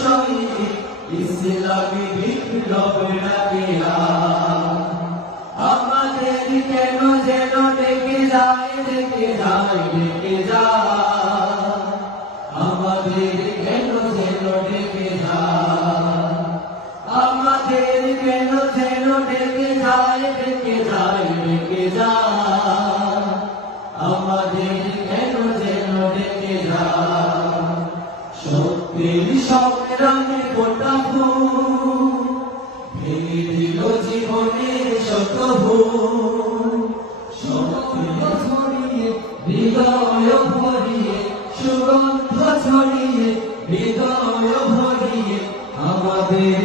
শহীদ ইসলামী বিপ্লব ডাকিয়া আমাদের কেন যেন ডেকে যায় ডেকে যায় ডেকে যায় আমাদের কেন যেন ডেকে যায় আমাদের কেন যেন ডেকে যায় ডেকে যায় ডেকে যায় আমাদের কেন যেন ডেকে যায় সত্যের সংগ্রামে গোটা ভুল ভেঙে দিল জীবনের শত ভুল সত্য ছড়িয়ে হৃদয় ভরিয়ে সুগন্ধ ছড়িয়ে হৃদয় ভরিয়ে আমাদের